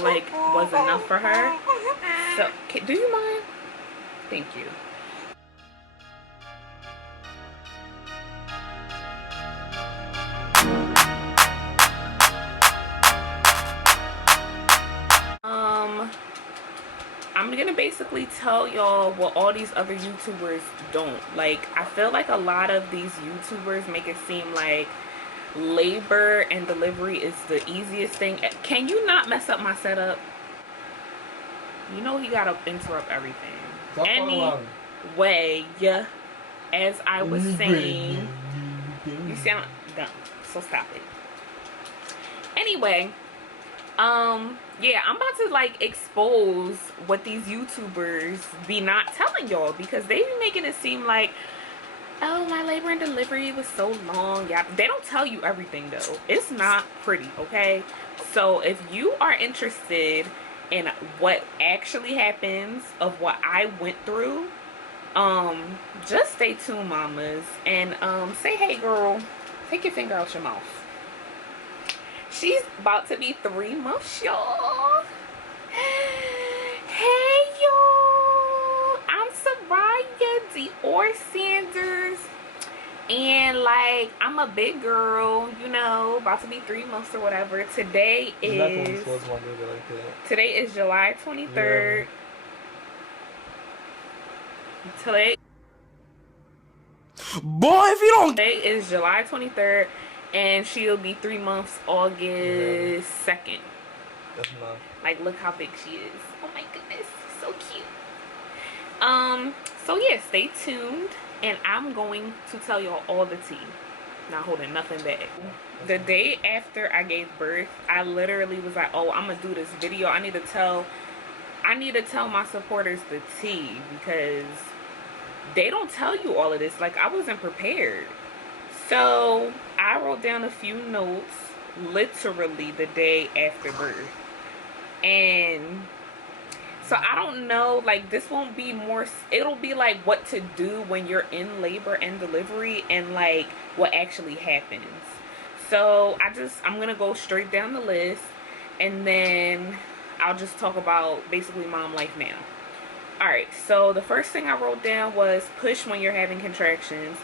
like was enough for her. So do you mind? Thank you. I'm gonna basically tell y'all what all these other YouTubers don't. Like, I feel like a lot of these YouTubers make it seem like labor and delivery is the easiest thing. Can you not mess up my setup? You know he gotta interrupt everything. Anyway, yeah, as I was saying, you sound dumb, so stop it. Anyway, yeah, I'm about to like expose what these YouTubers be not telling y'all, because they be making it seem like, oh, my labor and delivery was so long. Yeah, they don't tell you everything though. It's not pretty, okay? So if you are interested in what actually happens, of what I went through, just stay tuned, mamas, and say, hey girl, take your finger out your mouth. She's about to be 3 months, y'all. Hey, y'all. I'm Soraya Dior Sanders. And, like, I'm a big girl, you know, about to be 3 months or whatever. Today is July 23rd. Yeah. Today is July 23rd. And she'll be 3 months August 2nd. That's enough. Like, look how big she is. Oh my goodness, so cute. So yeah, stay tuned, and I'm going to tell y'all all the tea. Not holding nothing back. The day after I gave birth, I literally was like, oh, I'm gonna do this video. I need to tell my supporters the tea, because they don't tell you all of this. Like, I wasn't prepared. So I wrote down a few notes literally the day after birth. And so I don't know, like, this won't be more, it'll be like what to do when you're in labor and delivery, and like what actually happens. So I'm gonna go straight down the list, and then I'll just talk about basically mom life now. Alright, so the first thing I wrote down was push when you're having contractions.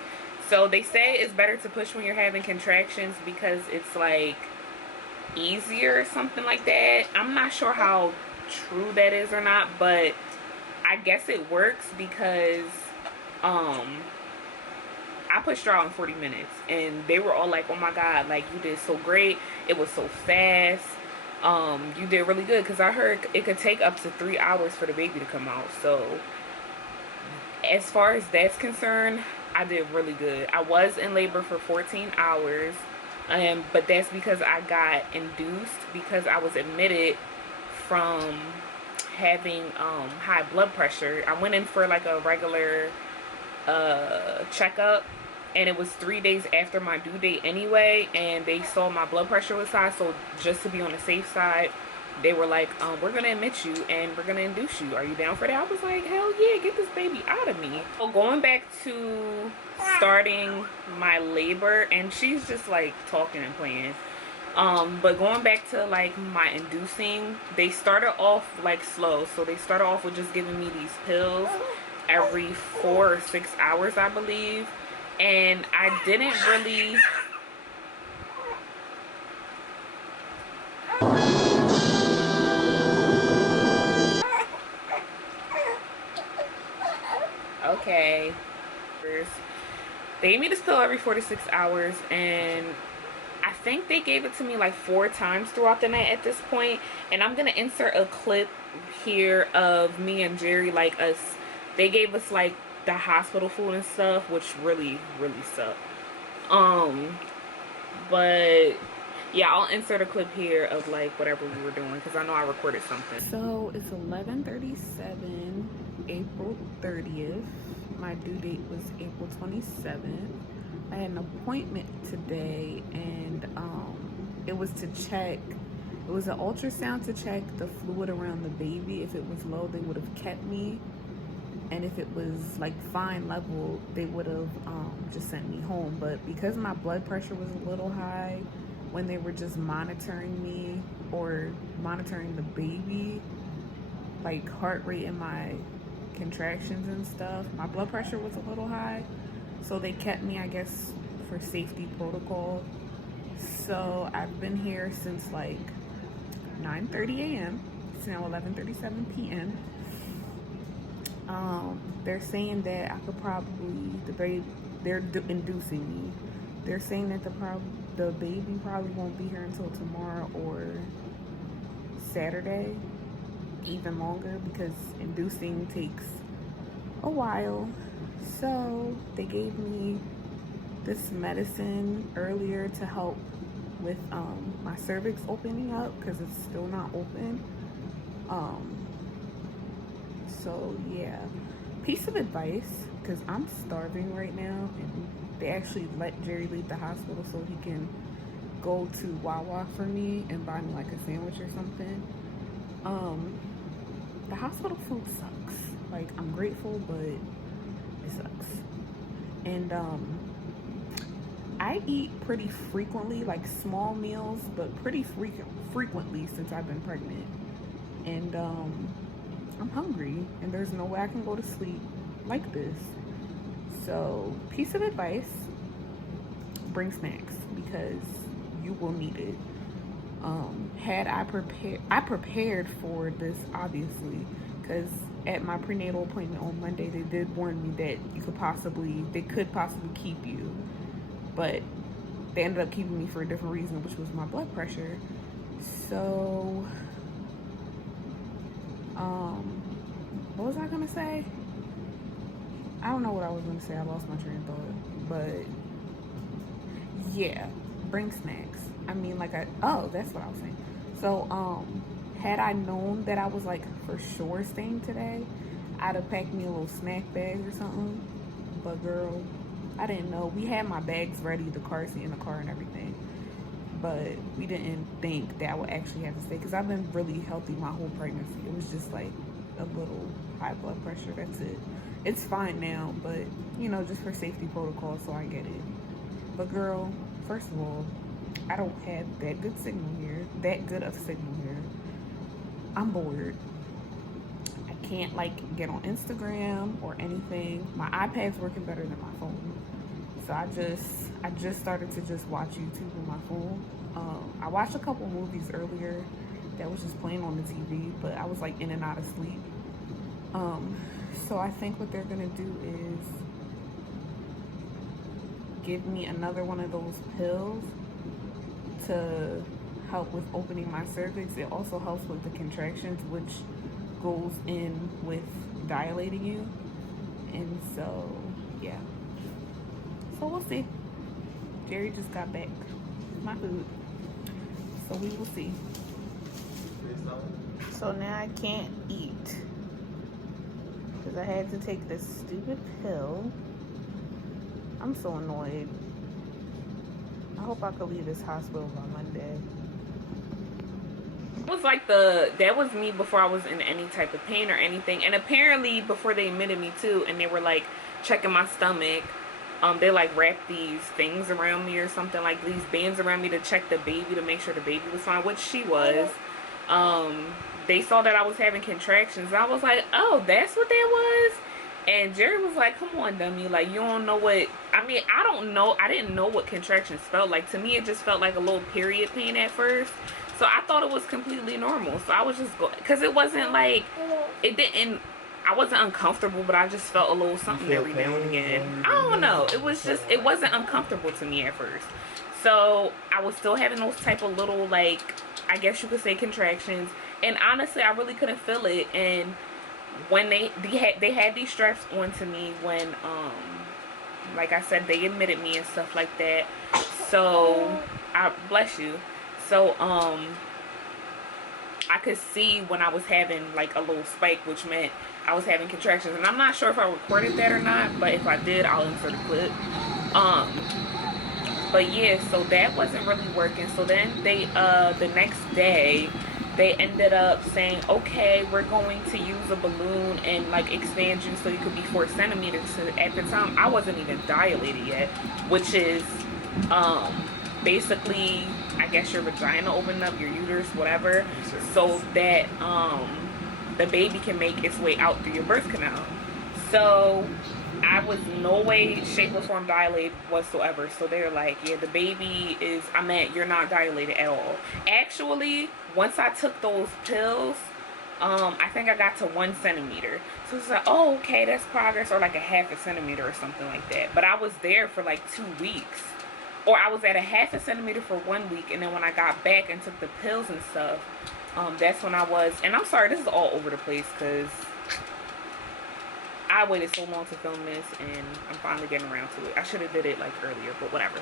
So they say it's better to push when you're having contractions because it's like easier or something like that. I'm not sure how true that is or not, but I guess it works because I pushed her out in 40 minutes and they were all like, oh my god, like, you did so great, it was so fast, you did really good, because I heard it could take up to 3 hours for the baby to come out. So as far as that's concerned, I did really good. I was in labor for 14 hours, but that's because I got induced, because I was admitted from having high blood pressure. I went in for like a regular checkup, and it was 3 days after my due date anyway, and they saw my blood pressure was high, so just to be on the safe side, they were like, we're gonna admit you and we're gonna induce you. Are you down for that? I was like, hell yeah, get this baby out of me. So going back to starting my labor, and she's just like talking and playing, but going back to like my inducing, they started off like slow. So they started off with just giving me these pills every 4 or 6 hours, I believe, and I didn't really okay. They gave me this pill every 4 to 6 hours, and I think they gave it to me like 4 times throughout the night at this point. And I'm gonna insert a clip here of me and Jerry, like us. They gave us like the hospital food and stuff, which really sucked. But yeah, I'll insert a clip here of like whatever we were doing, because I know I recorded something. So it's 11:37, April 30th. My due date was April 27th. I had an appointment today, and it was to check, it was an ultrasound to check the fluid around the baby. If it was low, they would have kept me, and if it was like fine level, they would have just sent me home. But because my blood pressure was a little high, when they were just monitoring me or monitoring the baby, like heart rate and my contractions and stuff, my blood pressure was a little high. So they kept me, I guess, for safety protocol. So I've been here since like 9:30 a.m. It's now 11:37 p.m. They're saying that I could probably, they're inducing me. They're saying that the baby probably won't be here until tomorrow or Saturday, even longer, because inducing takes a while. So they gave me this medicine earlier to help with my cervix opening up because it's still not open. So yeah, piece of advice, because I'm starving right now, and they actually let Jerry leave the hospital so he can go to Wawa for me and buy me like a sandwich or something. The hospital food sucks. Like, I'm grateful, but it sucks. And I eat pretty frequently, like small meals, but pretty frequently since I've been pregnant. And I'm hungry, and there's no way I can go to sleep like this. So, piece of advice, bring snacks, because you will need it. I prepared for this, obviously, because at my prenatal appointment on Monday, they did warn me that they could possibly keep you, but they ended up keeping me for a different reason, which was my blood pressure. So, what was I gonna say? I don't know what I was gonna say. I lost my train of thought. But yeah, bring snacks. I mean, that's what I was saying. So, had I known that I was like for sure staying today, I'd have packed me a little snack bag or something. But girl, I didn't know. We had my bags ready, the car seat in the car and everything. But we didn't think that I would actually have to stay, because I've been really healthy my whole pregnancy. It was just like a little high blood pressure, that's it. It's fine now, but you know, just for safety protocol, so I get it. But girl, first of all, I don't have that good of signal here. I'm bored. I can't like get on Instagram or anything. My iPad's working better than my phone. So I just started to just watch YouTube on my phone. I watched a couple movies earlier that was just playing on the TV, but I was like in and out of sleep. So I think what they're gonna do is give me another one of those pills to help with opening my cervix. It also helps with the contractions, which goes in with dilating you. And so, yeah. So we'll see. Jerry just got back my food, so we will see. So now I can't eat because I had to take this stupid pill. I'm so annoyed. I hope I could leave this hospital by Monday. It was like that was me before I was in any type of pain or anything. And apparently before they admitted me too, and they were like checking my stomach, they like wrapped these things around me or something, like these bands around me to check the baby, to make sure the baby was fine, which she was. They saw that I was having contractions. I was like, oh, that's what that was? And Jerry was like, come on, dummy. Like, you don't know what... I mean, I don't know. I didn't know what contractions felt like. To me, it just felt like a little period pain at first. So I thought it was completely normal. So I was just going... Because it wasn't like... It didn't... I wasn't uncomfortable, but I just felt a little something every now and again. I don't know. It was just... It wasn't uncomfortable to me at first. So I was still having those type of little, like... I guess you could say contractions. And honestly, I really couldn't feel it. And when they had these straps onto me when like I said, they admitted me and stuff like that. So I bless you. So I could see when I was having like a little spike, which meant I was having contractions. And I'm not sure if I recorded that or not, but if I did, I'll insert a clip. But yeah, so that wasn't really working. So then they the next day they ended up saying, okay, we're going to use a balloon and like expand you so you could be 4 centimeters. So at the time, I wasn't even dilated yet, which is basically I guess your vagina open up, your uterus, whatever, so that the baby can make its way out through your birth canal. So I was no way, shape, or form dilated whatsoever. So they're like, yeah, the baby is, you're not dilated at all. Actually, once I took those pills, I think I got to 1 centimeter. So it's like, oh, okay, that's progress, or like a half a centimeter or something like that. But I was there for like 2 weeks. Or I was at a half a centimeter for 1 week, and then when I got back and took the pills and stuff, that's when I was, and I'm sorry, this is all over the place, because I waited so long to film this, and I'm finally getting around to it. I should have did it like earlier, but whatever.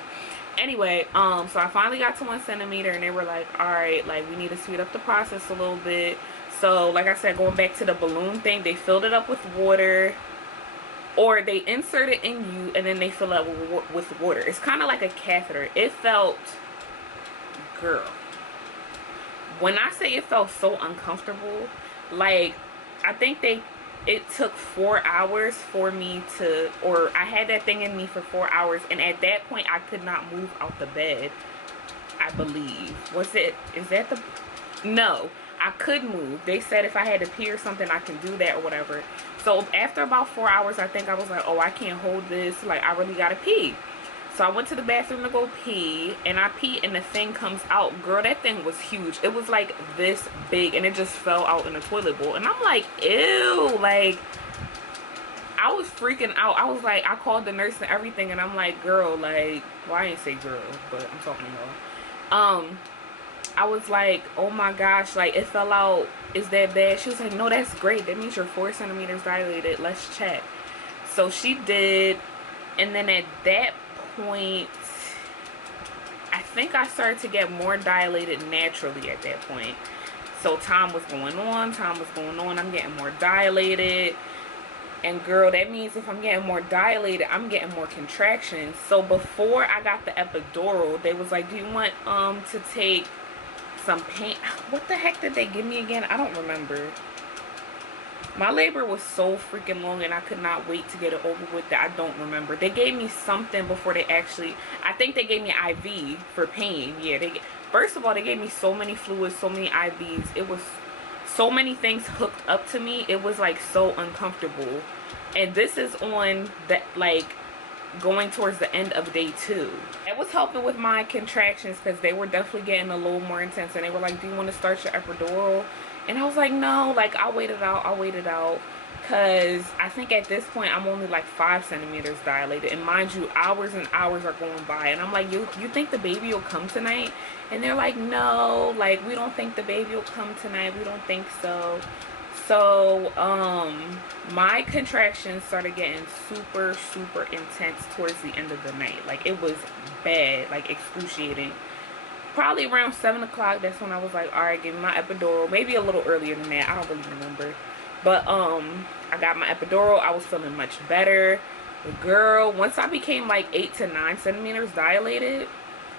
Anyway, so I finally got to 1 centimeter, and they were like, all right, like, we need to speed up the process a little bit. So like I said, going back to the balloon thing, they filled it up with water, or they insert it in you and then they fill it with water. It's kind of like a catheter. It felt, girl, when I say it felt so uncomfortable, like, I think it took 4 hours for me to, or I had that thing in me for 4 hours, and at that point I could not move out the bed, I believe. Is that the, no, I could move. They said if I had to pee or something, I can do that or whatever. So after about 4 hours, I think I was like, oh, I can't hold this. Like, I really gotta pee. So I went to the bathroom to go pee, and I peed, and the thing comes out. Girl, that thing was huge. It was like this big, and it just fell out in the toilet bowl. And I'm like, ew. Like, I was freaking out. I was like, I called the nurse and everything, and I'm like, girl, like, well, I didn't say girl, but I'm talking to y'all. I was like, oh my gosh, like, it fell out. Is that bad? She was like, no, that's great. That means you're 4 centimeters dilated. Let's check. So she did, and then at that point, I think I started to get more dilated naturally at that point. So time was going on, I'm getting more dilated. And girl, that means if I'm getting more dilated, I'm getting more contractions. So before I got the epidural, they was like, do you want to take some pain? What the heck did they give me again? I don't remember. My labor was so freaking long, and I could not wait to get it over with that I don't remember. They gave me something before they actually, I think they gave me IV for pain. Yeah, first of all, they gave me so many fluids, so many IVs. It was so many things hooked up to me. It was like so uncomfortable. And this is on the, like, going towards the end of day 2. It was helping with my contractions, because they were definitely getting a little more intense, and they were like, do you want to start your epidural? And I was like, no, like, I'll wait it out, because I think at this point I'm only like 5 centimeters dilated, and mind you, hours and hours are going by, and I'm like, you think the baby will come tonight? And they're like, no, like, we don't think the baby will come tonight, we don't think so. So my contractions started getting super intense towards the end of the night. Like, it was bad, like excruciating. Probably around 7 o'clock, that's when I was like, all right, give me my epidural. Maybe a little earlier than that, I don't really remember. But I got my epidural. I was feeling much better. But girl, once I became like 8 to 9 centimeters dilated,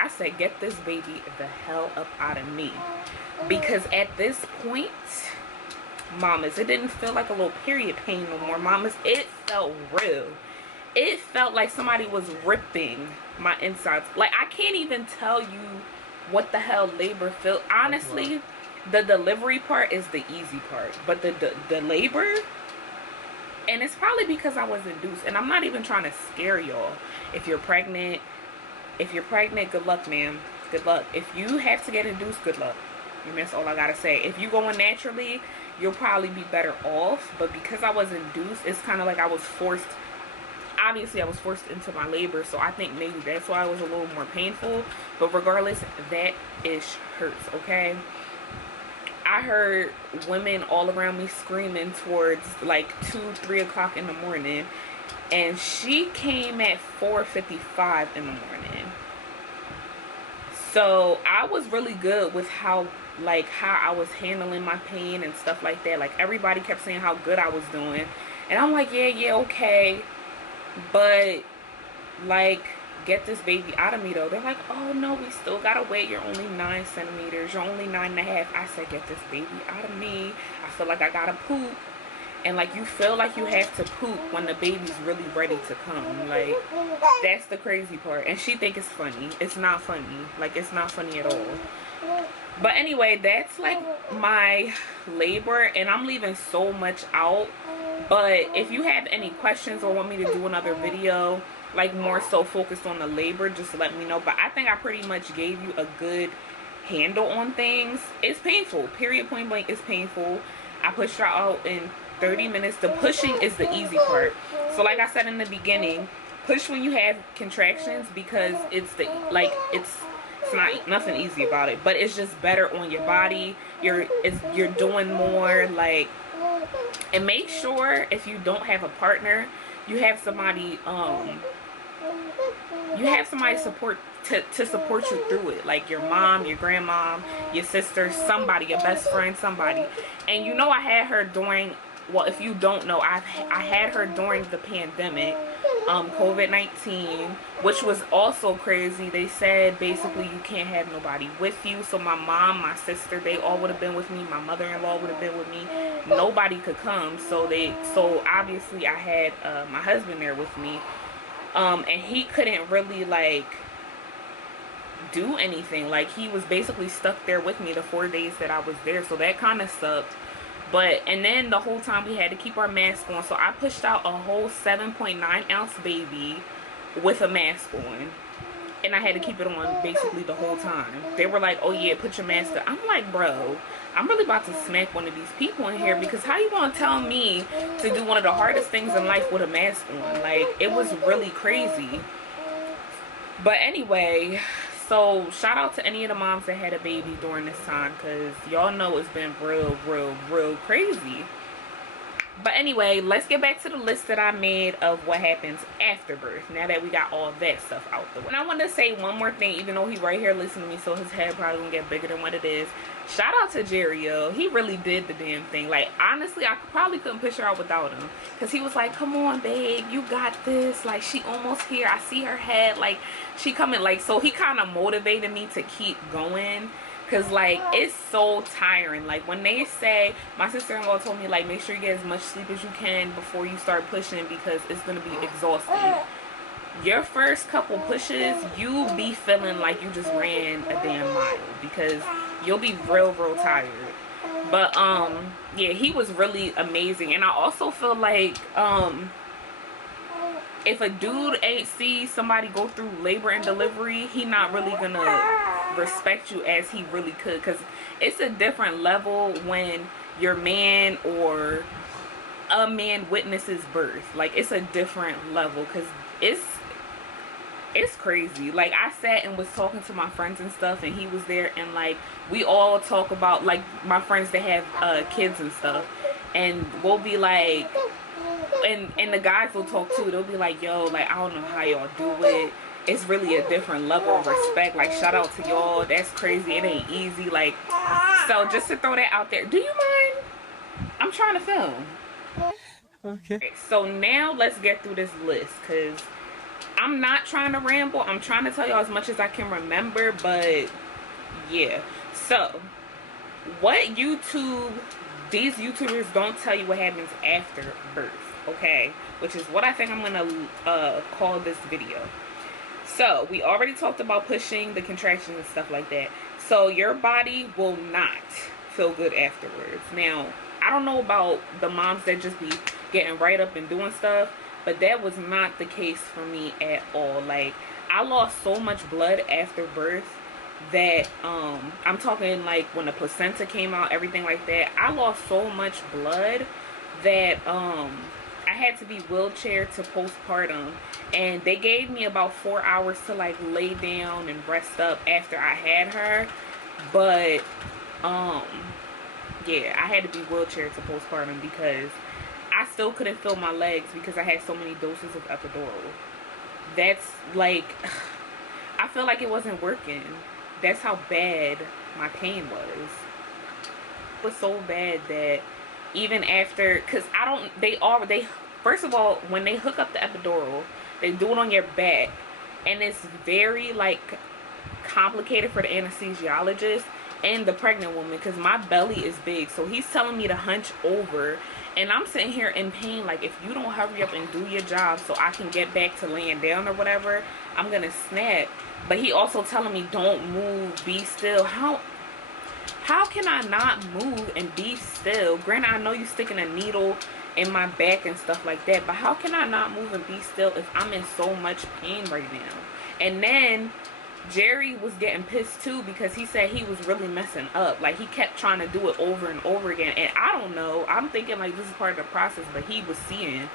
I said, get this baby the hell up out of me. Because at this point, mamas, it didn't feel like a little period pain no more, mamas. It felt real. It felt like somebody was ripping my insides. Like, I can't even tell you what the hell labor felt. Honestly, the delivery part is the easy part, but the labor, and it's probably because I was induced, and I'm not even trying to scare y'all. If you're pregnant, good luck, ma'am. Good luck. If you have to get induced, good luck. And that's all I gotta say. If you going naturally, you'll probably be better off. But because I was induced, it's kind of like I was forced. Obviously, I was forced into my labor, so I think maybe that's why it was a little more painful. But regardless, that ish hurts, okay? I heard women all around me screaming towards like 2-3 o'clock in the morning, and she came at 4:55 in the morning. So I was really good with how I was handling my pain and stuff like that. Like, everybody kept saying how good I was doing, and I'm like, yeah, okay, but like, get this baby out of me though. They're like, oh no, we still gotta wait, you're only 9 centimeters, you're only 9.5. I said, get this baby out of me, I feel like I gotta poop. and like you feel like you have to poop when the baby's really ready to come. Like, that's the crazy part. And she think it's funny. It's not funny. Like, it's not funny at all. But anyway, that's like my labor, and I'm leaving so much out. But if you have any questions or want me to do another video, like more so focused on the labor, just let me know. But I think I pretty much gave you a good handle on things. It's painful, period, point blank. It's painful. I pushed her out in 30 minutes. The pushing is the easy part. So like I said in the beginning, push when you have contractions, because it's the, like, it's not nothing easy about it, but it's just better on your body. You're doing more, like. And make sure if you don't have a partner, you have somebody support to support you through it, like your mom, your grandma, your sister, somebody, your best friend, somebody. And you know, I had her during, well, if you don't know, I had her during the pandemic, COVID-19, which was also crazy. They said basically you can't have nobody with you. So my mom, my sister, they all would have been with me. My mother-in-law would have been with me. Nobody could come. So obviously I had my husband there with me. And he couldn't really like do anything. Like, he was basically stuck there with me the 4 days that I was there. So that kind of sucked. But, and then the whole time we had to keep our mask on. So I pushed out a whole 7.9 ounce baby with a mask on. And I had to keep it on basically the whole time. They were like, oh yeah, put your mask on. I'm like, bro, I'm really about to smack one of these people in here, because how you gonna tell me to do one of the hardest things in life with a mask on? Like, it was really crazy. But anyway, so shout out to any of the moms that had a baby during this time, because y'all know it's been real crazy. But anyway, let's get back to the list that I made of what happens after birth, now that we got all that stuff out the way. And I want to say one more thing, even though he right here listening to me, so his head probably gonna get bigger than what it is. Shout out to Jerry, yo. He really did the damn thing. Like, honestly, I probably couldn't push her out without him, because he was like, come on babe, you got this, like, she almost here, I see her head, like, she coming. Like, so he kind of motivated me to keep going. Because, like, it's so tiring. Like, when they say, my sister-in-law told me, like, make sure you get as much sleep as you can before you start pushing, because it's going to be exhausting. Your first couple pushes, you be feeling like you just ran a damn mile, because you'll be real tired. But, yeah, he was really amazing. And I also feel like, if a dude ain't see somebody go through labor and delivery, he not really gonna respect you as he really could, because it's a different level when your man or a man witnesses birth. Like, it's a different level, because it's crazy. Like, I sat and was talking to my friends and stuff, and he was there, and like, we all talk about, like, my friends that have kids and stuff, and we'll be like, and the guys will talk too. They'll be like, yo, like, I don't know how y'all do it. It's really a different level of respect. Like, shout out to y'all. That's crazy. It ain't easy. Like, so just to throw that out there. Do you mind? I'm trying to film. Okay. So now let's get through this list, because I'm not trying to ramble. I'm trying to tell y'all as much as I can remember, but yeah. So what these YouTubers don't tell you what happens after birth, okay? Which is what I think I'm gonna call this video. So we already talked about pushing, the contractions and stuff like that. So your body will not feel good afterwards. Now, I don't know about the moms that just be getting right up and doing stuff, but that was not the case for me at all. Like, I lost so much blood after birth that I'm talking like when the placenta came out, everything like that. I lost so much blood that I had to be wheelchair to postpartum, and they gave me about 4 hours to like lay down and rest up after I had her. But yeah, I had to be wheelchair to postpartum because I still couldn't feel my legs because I had so many doses of epidural. That's like, I feel like it wasn't working. That's how bad my pain was. It was so bad that even after, because they first of all, when they hook up the epidural, they do it on your back, and it's very like complicated for the anesthesiologist, and the pregnant woman, because my belly is big. So he's telling me to hunch over, and I'm sitting here in pain. Like, if you don't hurry up and do your job so I can get back to laying down or whatever, I'm gonna snap. But he also telling me, don't move, be still. How can I not move and be still? Granted, I know you sticking a needle in my back and stuff like that, but how can I not move and be still if I'm in so much pain right now? And then Jerry was getting pissed too, because he said he was really messing up. Like, he kept trying to do it over and over again, and I don't know, I'm thinking like this is part of the process, but he was seeing,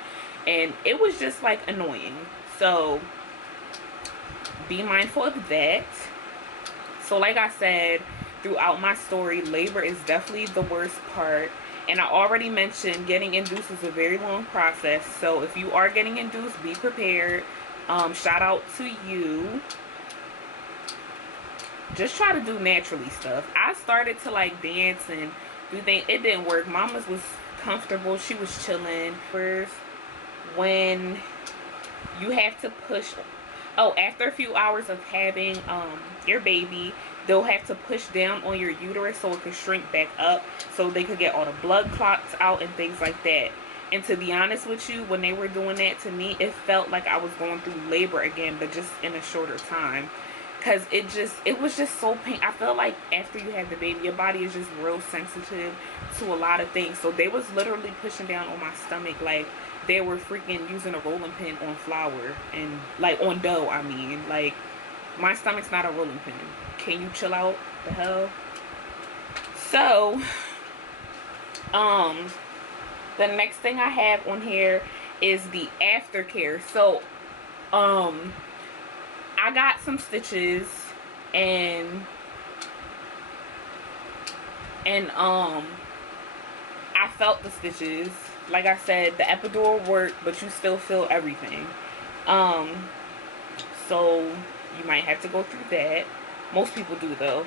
and it was just like annoying. So be mindful of that. So like I said throughout my story, labor is definitely the worst part. And I already mentioned getting induced is a very long process. So if you are getting induced, be prepared. Shout out to you. Just try to do naturally stuff. I started to like dance and do things. It didn't work. Mama's was comfortable. She was chilling. First, when you have to push, after a few hours of having your baby, they'll have to push down on your uterus so it could shrink back up, so they could get all the blood clots out and things like that. And to be honest with you, when they were doing that to me, it felt like I was going through labor again, but just in a shorter time. Because it was just so pain. I feel like after you have the baby, your body is just real sensitive to a lot of things. So they was literally pushing down on my stomach like they were freaking using a rolling pin on flour, and like on dough. I mean, like, my stomach's not a rolling pin. Can you chill out? The hell? So the next thing I have on here is the aftercare. So I got some stitches, and I felt the stitches. Like I said, the epidural worked, but you still feel everything. So you might have to go through that. Most people do though.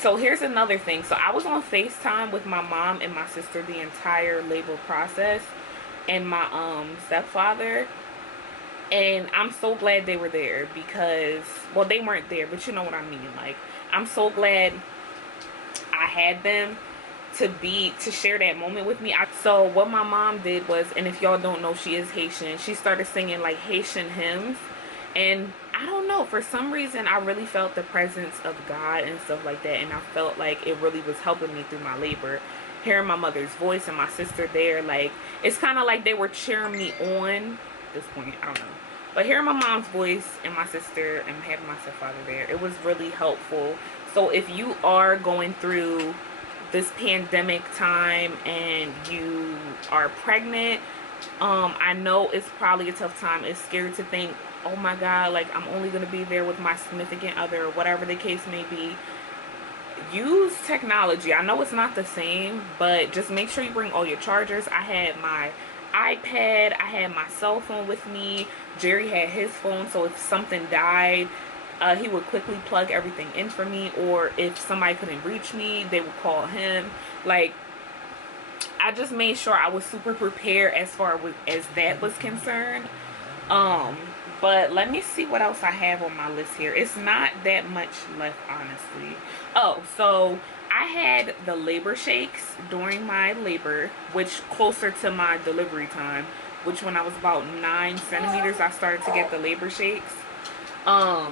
So here's another thing. So I was on FaceTime with my mom and my sister the entire labor process, and my stepfather. And I'm so glad they were there, because, well, they weren't there, but you know what I mean. Like, I'm so glad I had them to share that moment with me. So what my mom did was, and if y'all don't know, she is Haitian, she started singing like Haitian hymns. And I don't know, for some reason I really felt the presence of God and stuff like that, and I felt like it really was helping me through my labor. Hearing my mother's voice and my sister there, like, it's kind of like they were cheering me on at this point. I don't know, but hearing my mom's voice and my sister and having my stepfather there, it was really helpful. So if you are going through this pandemic time and you are pregnant, I know it's probably a tough time. It's scary to think, oh my God, like, I'm only going to be there with my significant other, or whatever the case may be. Use technology. I know it's not the same, but just make sure you bring all your chargers. I had my iPad, I had my cell phone with me. Jerry had his phone, so if something died, he would quickly plug everything in for me, or if somebody couldn't reach me, they would call him. Like, I just made sure I was super prepared as far as that was concerned. But let me see what else I have on my list here. It's not that much left, honestly. Oh, so I had the labor shakes during my labor, which closer to my delivery time, which when I was about 9 centimeters, I started to get the labor shakes. I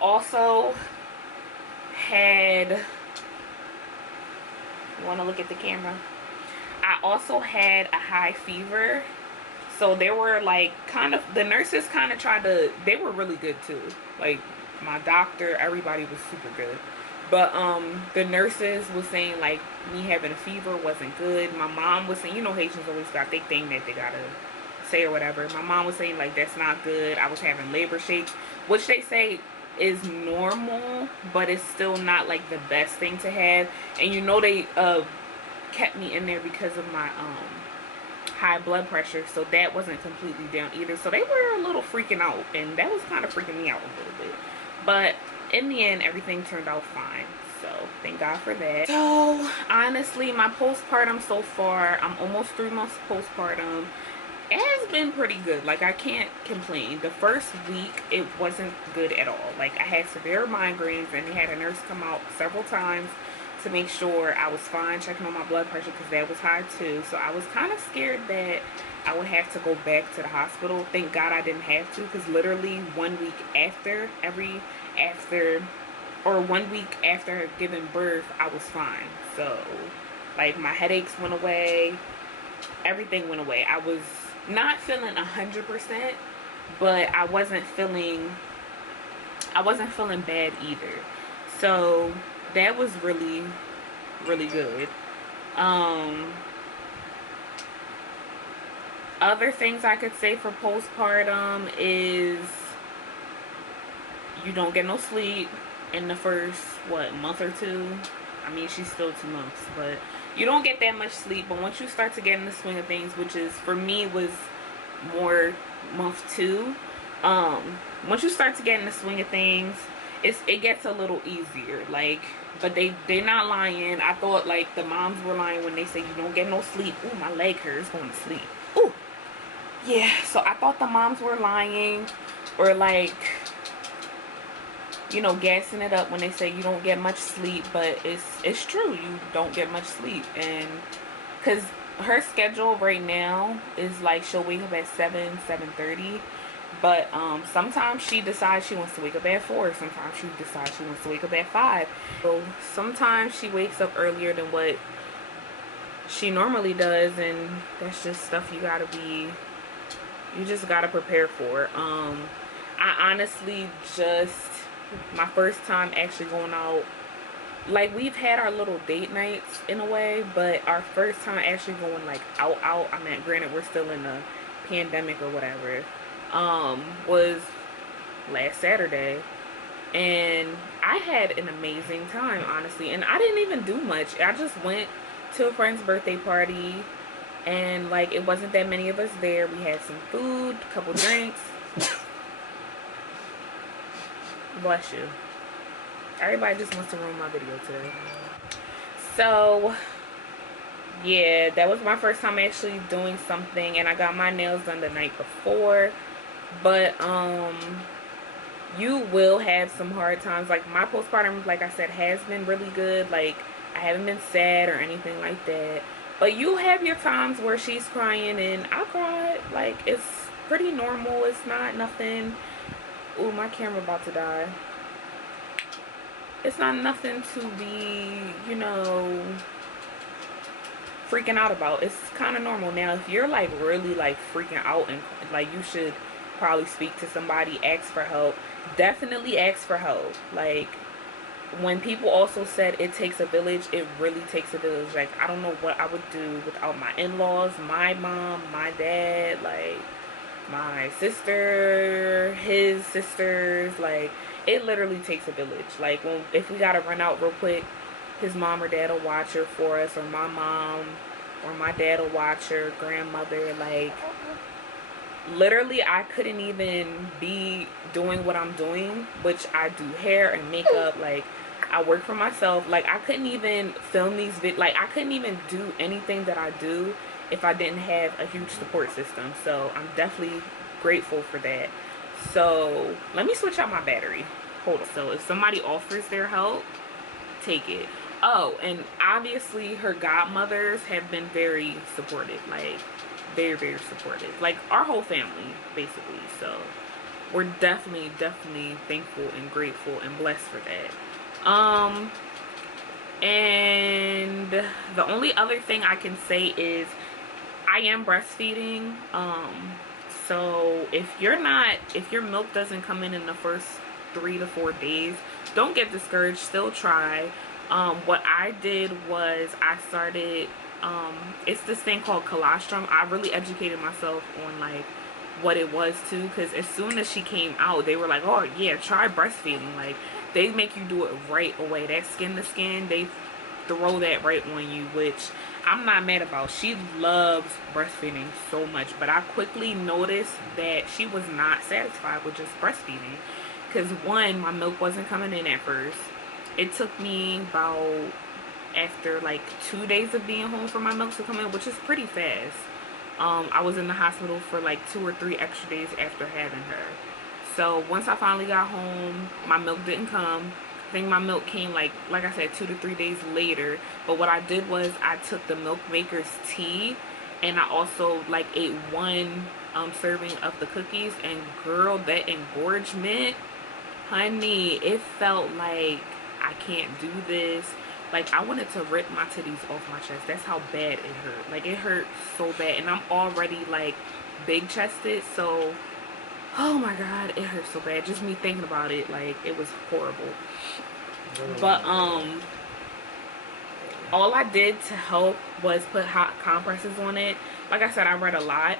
also had, you want to look at the camera? I also had a high fever. So they were like, kind of, the nurses kind of tried to, they were really good too. Like, my doctor, everybody was super good. But the nurses was saying like me having a fever wasn't good. My mom was saying, you know, Haitians always got their thing that they gotta say or whatever. My mom was saying like, that's not good. I was having labor shakes, which they say is normal, but it's still not like the best thing to have. And you know, they kept me in there because of my high blood pressure, so that wasn't completely down either. So they were a little freaking out, and that was kind of freaking me out a little bit. But in the end, everything turned out fine, so thank God for that. So honestly, my postpartum so far, I'm almost 3 months postpartum, It has been pretty good. Like, I can't complain. The first week, it wasn't good at all. Like, I had severe migraines, and they had a nurse come out several times to make sure I was fine, checking on my blood pressure because that was high too. So I was kind of scared that I would have to go back to the hospital. Thank God I didn't have to, because literally 1 week after or 1 week after giving birth, I was fine. So, like, my headaches went away, everything went away. I was not feeling 100%, but I wasn't feeling bad either. So that was really, really good. Other things I could say for postpartum is you don't get no sleep in the first, month or two. I mean, she's still 2 months, but you don't get that much sleep. But once you start to get in the swing of things, which is, for me, was more month 2. Once you start to get in the swing of things, it gets a little easier. Like, but they're not lying. I thought, like, the moms were lying when they say you don't get no sleep. Ooh, my leg hurts going to sleep. Ooh, yeah. So I thought the moms were lying, or like, you know, gassing it up when they say you don't get much sleep. But it's true, you don't get much sleep. And because her schedule right now is like, she'll wake up at 7:30, but sometimes she decides she wants to wake up at 4. Sometimes she decides she wants to wake up at 5. So sometimes she wakes up earlier than what she normally does, and that's just stuff you just gotta prepare for. I honestly just, my first time actually going out, like, we've had our little date nights in a way, but our first time actually going, like, out, I mean, granted, we're still in the pandemic or whatever, was last Saturday, and I had an amazing time, honestly. And I didn't even do much. I just went to a friend's birthday party, and, like, it wasn't that many of us there. We had some food, a couple drinks. Bless you. Everybody just wants to ruin my video today. So, yeah, that was my first time actually doing something, and I got my nails done the night before. But you will have some hard times. Like, my postpartum, like I said, has been really good. Like, I haven't been sad or anything like that. But you have your times where she's crying, and I cried. Like, it's pretty normal. It's not nothing. Ooh, my camera about to die. It's not nothing to be, you know, freaking out about. It's kind of normal. Now, if you're, like, really, like, freaking out, and, like, you should probably speak to somebody, ask for help. Definitely ask for help. Like, when people also said it takes a village, it really takes a village. Like, I don't know what I would do without my in-laws, my mom, my dad, like, my sister, his sisters. Like, it literally takes a village. Like, if we gotta run out real quick, his mom or dad will watch her for us, or my mom or my dad will watch her, grandmother. Like, literally, I couldn't even be doing what I'm doing, which I do hair and makeup. Like, I work for myself. Like, I couldn't even film these like, I couldn't even do anything that I do if I didn't have a huge support system. So I'm definitely grateful for that. So let me switch out my battery. Hold on. So if somebody offers their help, take it. Oh, and obviously her godmothers have been very supportive. Like, very, very supportive. Like, our whole family, basically. So we're definitely thankful and grateful and blessed for that. And the only other thing I can say is I am breastfeeding. So if your milk doesn't come in the first 3 to 4 days, don't get discouraged. Still try. What I did was I started, it's this thing called colostrum. I really educated myself on, like, what it was too, because as soon as she came out, they were like, oh yeah, try breastfeeding. Like, they make you do it right away. That skin to skin, they throw that right on you, which I'm not mad about. She loves breastfeeding so much, but I quickly noticed that she was not satisfied with just breastfeeding, because one, my milk wasn't coming in at first. It took me about, after like 2 days of being home, for my milk to come in, which is pretty fast. I was in the hospital for like 2 or 3 extra days after having her. So once I finally got home, my milk didn't come. I think my milk came like I said, 2 to 3 days later. But what I did was I took the milk maker's tea, and I also like ate 1 serving of the cookies, and girl, that engorgement, honey, it felt like I can't do this. Like, I wanted to rip my titties off my chest. That's how bad it hurt. Like, it hurt so bad, and I'm already like big chested, so oh my god, it hurt so bad. Just me thinking about it, like, it was horrible. But all I did to help was put hot compresses on it. Like I said, I read a lot,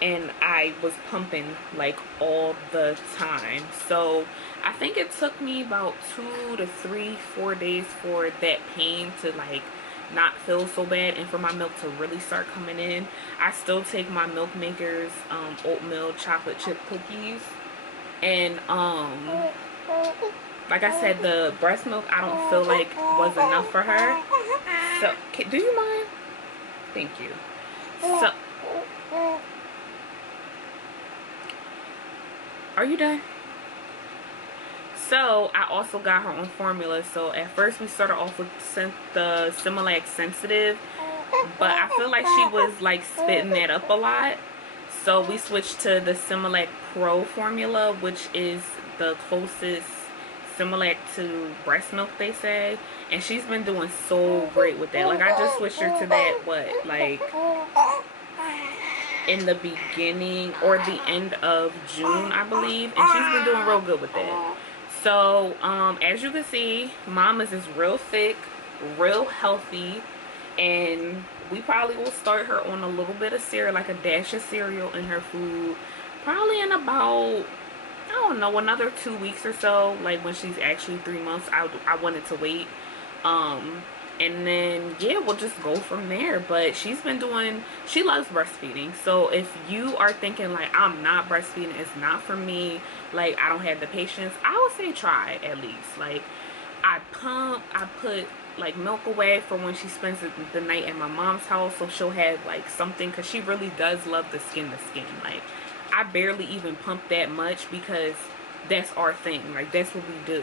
and I was pumping like all the time. So I think it took me about 2 to 3, 4 days for that pain to like not feel so bad and for my milk to really start coming in. I still take my milk maker's oatmeal chocolate chip cookies, and like I said, the breast milk I don't feel like was enough for her. So do you mind? Thank you. So are you done? So I also got her on formula. So at first we started off with the Similac Sensitive, but I feel like she was like spitting that up a lot. So we switched to the Similac Pro formula, which is the closest Similac to breast milk, they say. And she's been doing so great with that. Like, I just switched her to that, what, like in the beginning or the end of June, I believe. And she's been doing real good with that. So, as you can see, Mama's is real thick, real healthy, and we probably will start her on a little bit of cereal, like a dash of cereal in her food, probably in about, I don't know, another 2 weeks or so, like when she's actually 3 months. I wanted to wait. And then, yeah, we'll just go from there. But she's been doing, she loves breastfeeding. So if you are thinking like, I'm not breastfeeding, it's not for me, like I don't have the patience, I would say try at least. Like, I pump, I put like milk away for when she spends the night at my mom's house, so she'll have like something, because she really does love the skin to skin. Like, I barely even pump that much because that's our thing. Like, that's what we do.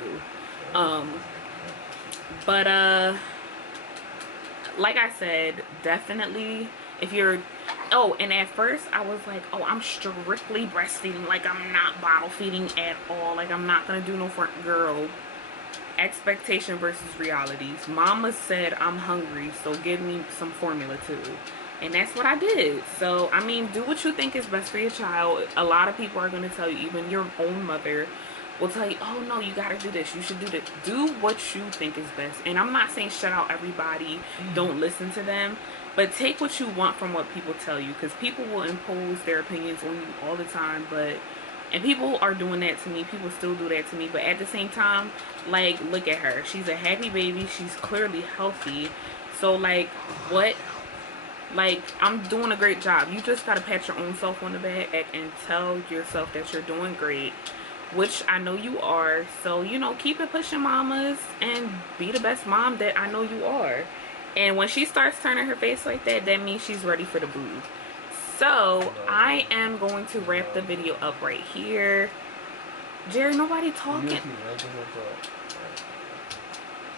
But like I said, definitely if you're, oh, and at first I was like, oh, I'm strictly breastfeeding, like I'm not bottle feeding at all, like I'm not gonna do no front. Girl, expectation versus realities. Mama said I'm hungry, so give me some formula too. And that's what I did. So I mean, do what you think is best for your child. A lot of people are going to tell you, even your own mother will tell you, oh no, you gotta do this, you should do this. Do what you think is best. And I'm not saying shut out everybody, don't listen to them, but take what you want from what people tell you, because people will impose their opinions on you all the time. But and people are doing that to me, people still do that to me, but at the same time, like, look at her, she's a happy baby, she's clearly healthy. So like, what, like, I'm doing a great job. You just gotta pat your own self on the back and tell yourself that you're doing great, which I know you are. So, you know, keep it pushing, mamas, and be the best mom that I know you are. And when she starts turning her face like that, that means she's ready for the boob. So I am going to wrap the video up right here. Jerry, nobody talking.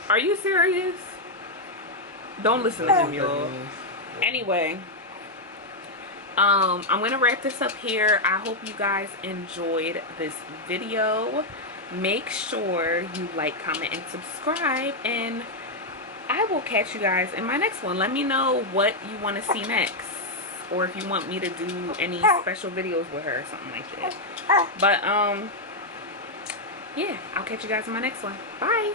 Are you serious? Don't listen to him, y'all. Anyway, I'm gonna wrap this up here. I hope you guys enjoyed this video. Make sure you like, comment, and subscribe, and I will catch you guys in my next one. Let me know what you want to see next, or if you want me to do any special videos with her or something like that. But yeah, I'll catch you guys in my next one. Bye.